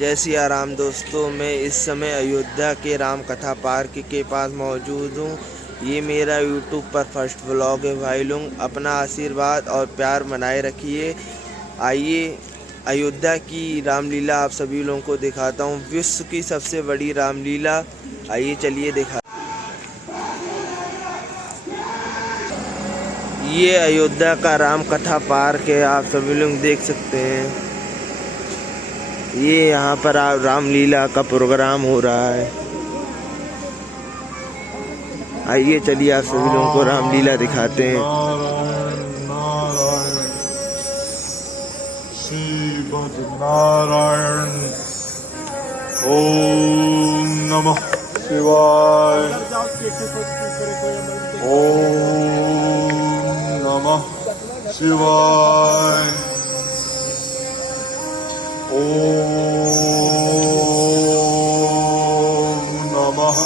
जय सिया राम दोस्तों, मैं इस समय अयोध्या के राम कथा पार्क के पास मौजूद हूँ। ये मेरा यूट्यूब पर फर्स्ट व्लॉग है भाई लोग। अपना आशीर्वाद और प्यार बनाए रखिए। आइए अयोध्या की रामलीला आप सभी लोगों को दिखाता हूँ। विश्व की सबसे बड़ी रामलीला, आइए चलिए दिखा। ये अयोध्या का राम कथा पार्क है, आप सभी लोग देख सकते हैं। ये यहाँ पर रामलीला का प्रोग्राम हो रहा है। आइए चलिए आप सभी लोगों को रामलीला दिखाते हैं। नारायण श्रीमद् नारायण। ओम नमः शिवाय। ओम नमः शिवाय। ओम नमः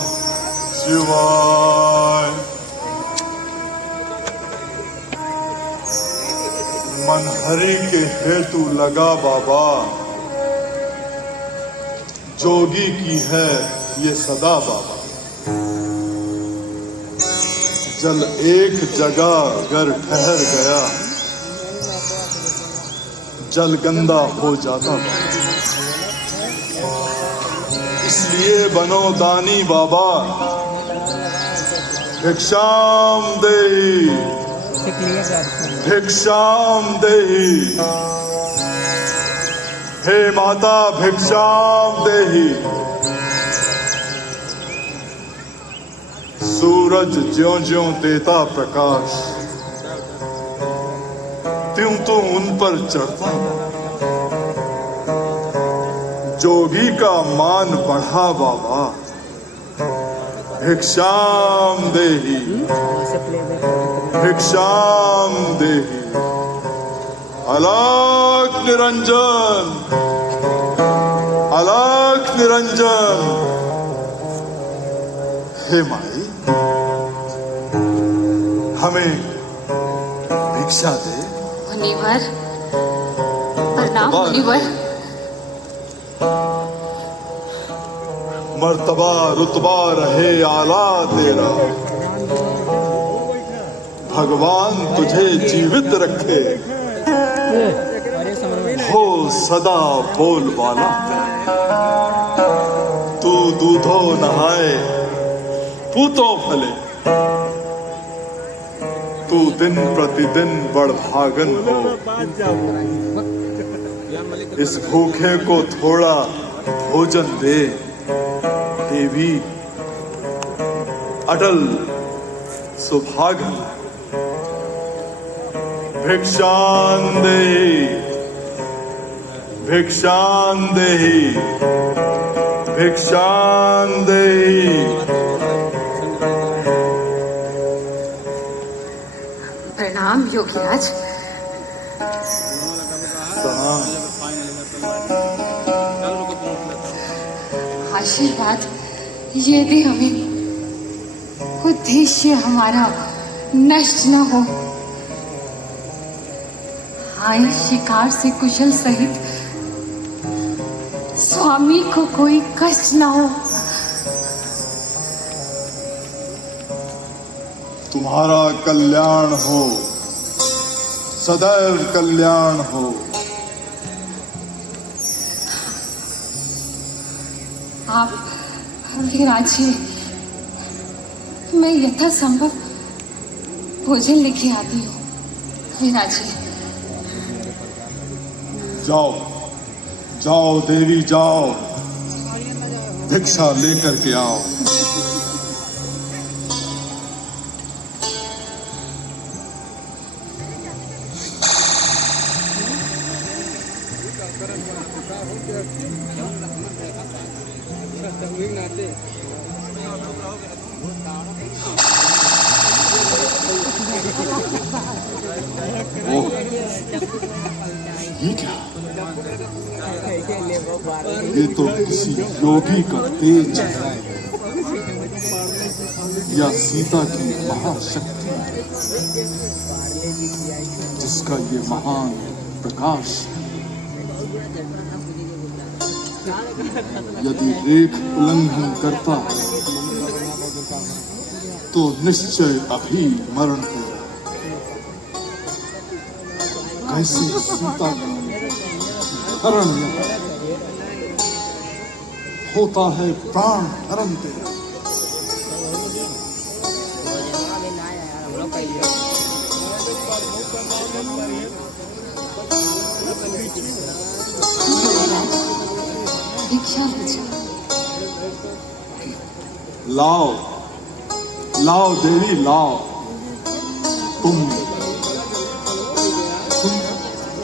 शिवाय। मन हरि के हेतु लगा बाबा, जोगी की है ये सदा बाबा। जल एक जगह अगर ठहर गया, जल गंदा हो जाता बाबा। इसलिए बनो दानी बाबा, भिक्षाम देहि भिक्षाम देहि। हे माता भिक्षाम देहि। सूरज ज्यों ज्यों देता प्रकाश, त्यों तो उन पर चढ़ता। जोगी का मान बढ़ा बाबा, भिक्षाम देहि भिक्षाम देहि। अलख निरंजन अलख निरंजन। हे माई, हमें भिक्षा दे। मुनिवर, प्रणाम मुनिवर। मर्तबा रुतबा रहे आला तेरा, भगवान तुझे जीवित रखे। हो सदा बोल वाला, तू दूधो नहाए पूतों फले। तू दिन प्रतिदिन बढ़भागन हो, इस भूखे को थोड़ा भोजन दे। देवी अटल सुभागन, भिक्षां देहि भिक्षां देहि भिक्षां देहि। प्रणाम योगीराज। प्रणाम। आशीर्वाद ये दे हमें, उद्देश्य हमारा नष्ट न हो। आए शिकार से कुशल सहित स्वामी को कोई कष्ट न हो। तुम्हारा कल्याण हो, सदैव कल्याण हो। आप विराजिए, मैं यथासंभव भोजन लेके आती हूँ। विराजिए। जाओ जाओ देवी जाओ, भिक्षा लेकर के आओ। ओह, ये क्या? ये तो किसी योगी का तेज है, या सीता की महाशक्ति, जिसका ये महान प्रकाश। यदि रेख उल्लंघन करता तो निश्चय अभी मरण होगा। कैसे सीता का हरण होता है प्राण हरण तेरा। भिक्षा लीजिए। लाओ लाओ देवी लाओ। तुम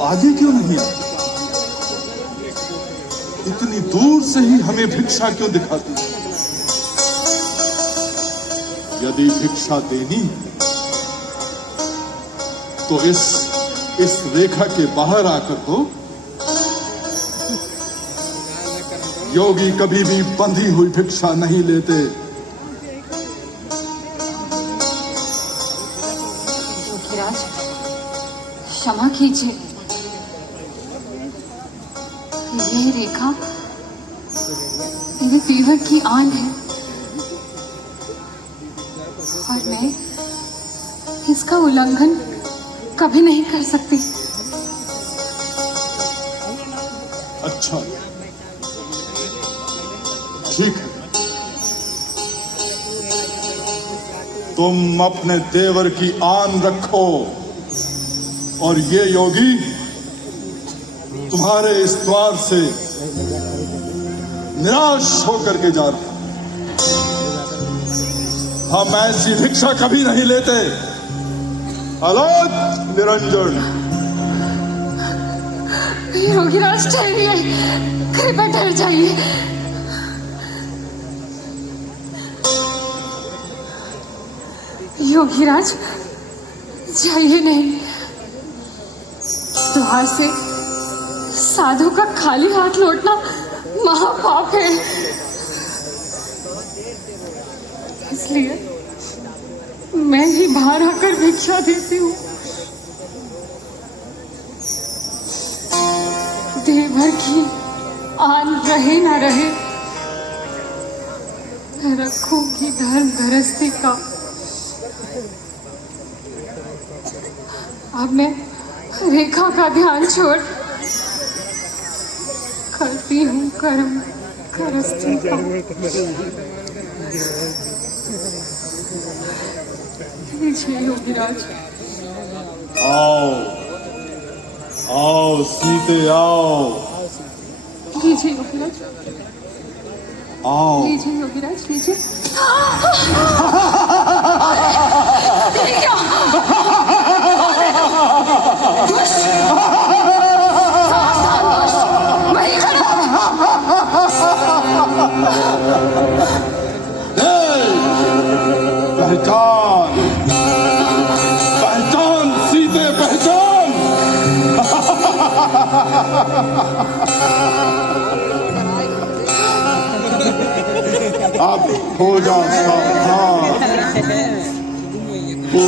आगे क्यों नहीं आए? इतनी दूर से ही हमें भिक्षा क्यों दिखाती? यदि भिक्षा देनी तो इस रेखा के बाहर आकर दो। योगी कभी भी बंधी हुई भिक्षा नहीं लेते। योगीराज, क्षमा कीजिए। ये रेखा मेरे फीवर की आन है और मैं इसका उल्लंघन कभी नहीं कर सकती। अच्छा ठीक है, तुम अपने देवर की आन रखो और ये योगी तुम्हारे इस द्वार से निराश होकर के जा रहा। हम ऐसी भिक्षा कभी नहीं लेते। अलग निरंजन। योगीराज ठहरिए, कृपया ठहर जाइए। योगीराज जाइए नहीं। द्वार से साधु का खाली हाथ लौटना महापाप है। इसलिए मैं ही बाहर आकर भिक्षा देती हूँ। देवर की आन रहे ना रहे, रखूंगी धर्म गृहस्थी का। अब मैं रेखा का ध्यान छोड़ करती हूँ कर्म गृहस्थी का। लीजिए योगीराज। आओ आओ सीते आओ। लीजिए योगीराज। आओ लीजिए योगीराज लीजिए। पहचान पहचान सीते पहचान। अब हो जा सावधान, तू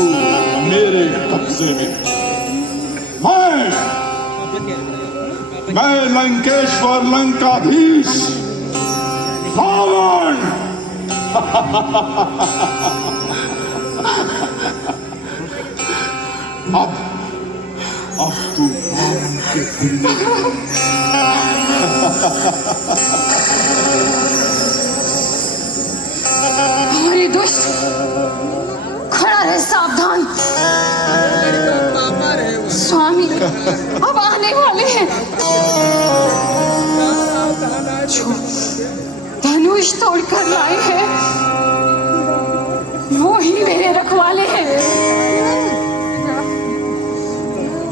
मेरे कब्जे में। मैं लंकेश्वर लंकाधीश रावण। अब तू रावण के फंदे। हमारे दुष्ट खड़ा रहे, सावधान। स्वामी अब आने वाले हैं। जो धनुष तोड़कर लाए हैं वो ही मेरे रखवाले हैं।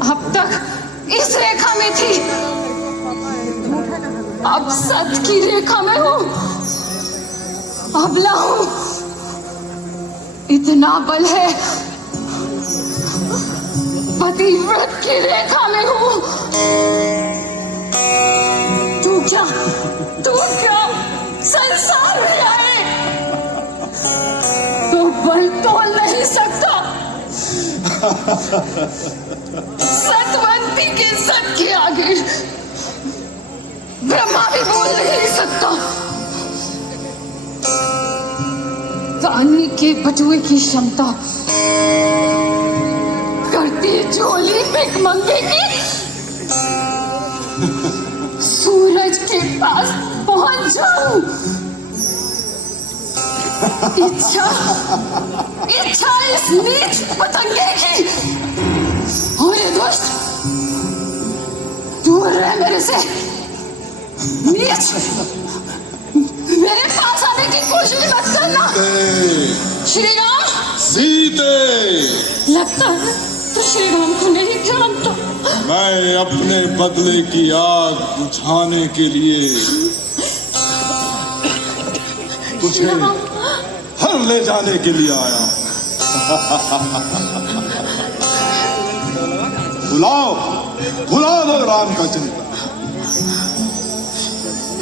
अब तक इस रेखा में थी, अब सत की रेखा में हूं। अबला हूं, इतना बल है। पतिव्रत की रेखा में हूं। तू क्या संसार में आए तो बल तोल नहीं सकता। सतवंती के सत के आगे ब्रह्मा भी बोल नहीं सकता। रानी के बटुए की क्षमता करती झोली भिखमंगे की। सूरज के पास पहुंच जाऊं। इच्छा इस नीच पतंगे की। और ये दुष्ट दूर रहे मेरे से। नीच मेरे पास आने की कोशिश मत करना। श्री राम। सीते, लगता है तो श्री राम को नहीं जानता। मैं अपने बदले की आग बुझाने के लिए तुझे हर ले जाने के लिए आया। बुलाओ बुला दो राम का चिंता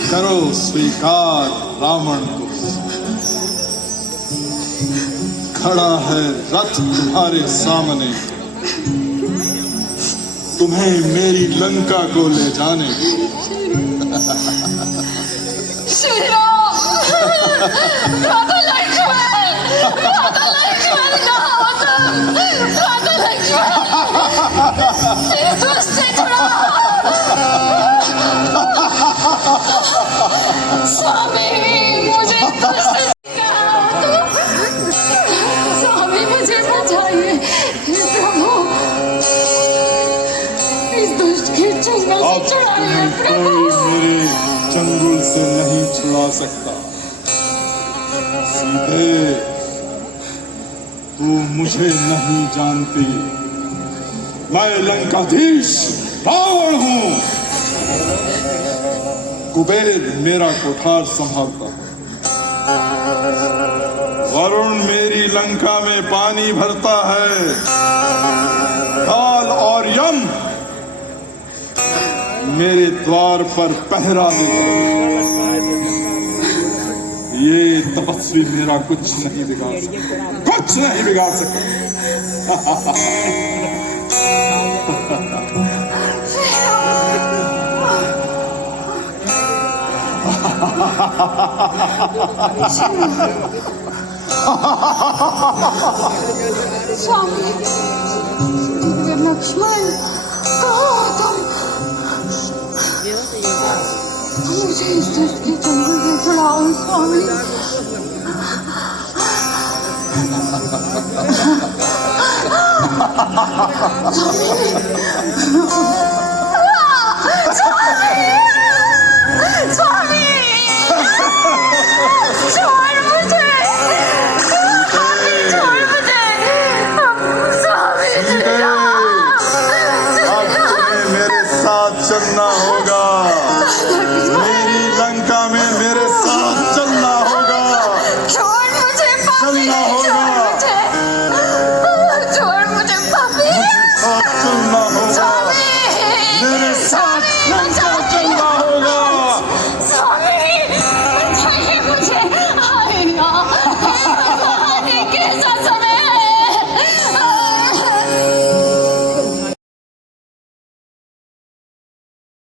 करो स्वीकार रावण को। खड़ा है रथ तुम्हारे सामने, तुम्हें मेरी लंका को ले जाने। श्री राम। राधा लक्ष्मण, राधा लक्ष्मण कहाँ तुम? राधा लक्ष्मण इस दुष्ट से छुड़ाओ। स्वामी मुझे दुष्ट से निकालो। स्वामी मुझे बचाइए। हे प्रभु इस दुष्ट के चंगुल से छुड़ाइए प्रभु। मेरे चंगुल से नहीं छुड़ा सकता। सीधे तू मुझे नहीं जानती। मैं लंकाधीश रावण हूं। कुबेर मेरा कोठार संभालता, वरुण मेरी लंका में पानी भरता है, काल और यम मेरे द्वार पर पहरा देते। ये तपस्वी मेरा कुछ नहीं बिगाड़ सकता, कुछ नहीं बिगाड़ सकता। स्वामी लक्ष्मण कहाँ हो तुम? मुझे इस दुष्ट के जंगल से छुड़ाओ स्वामी। स्वामी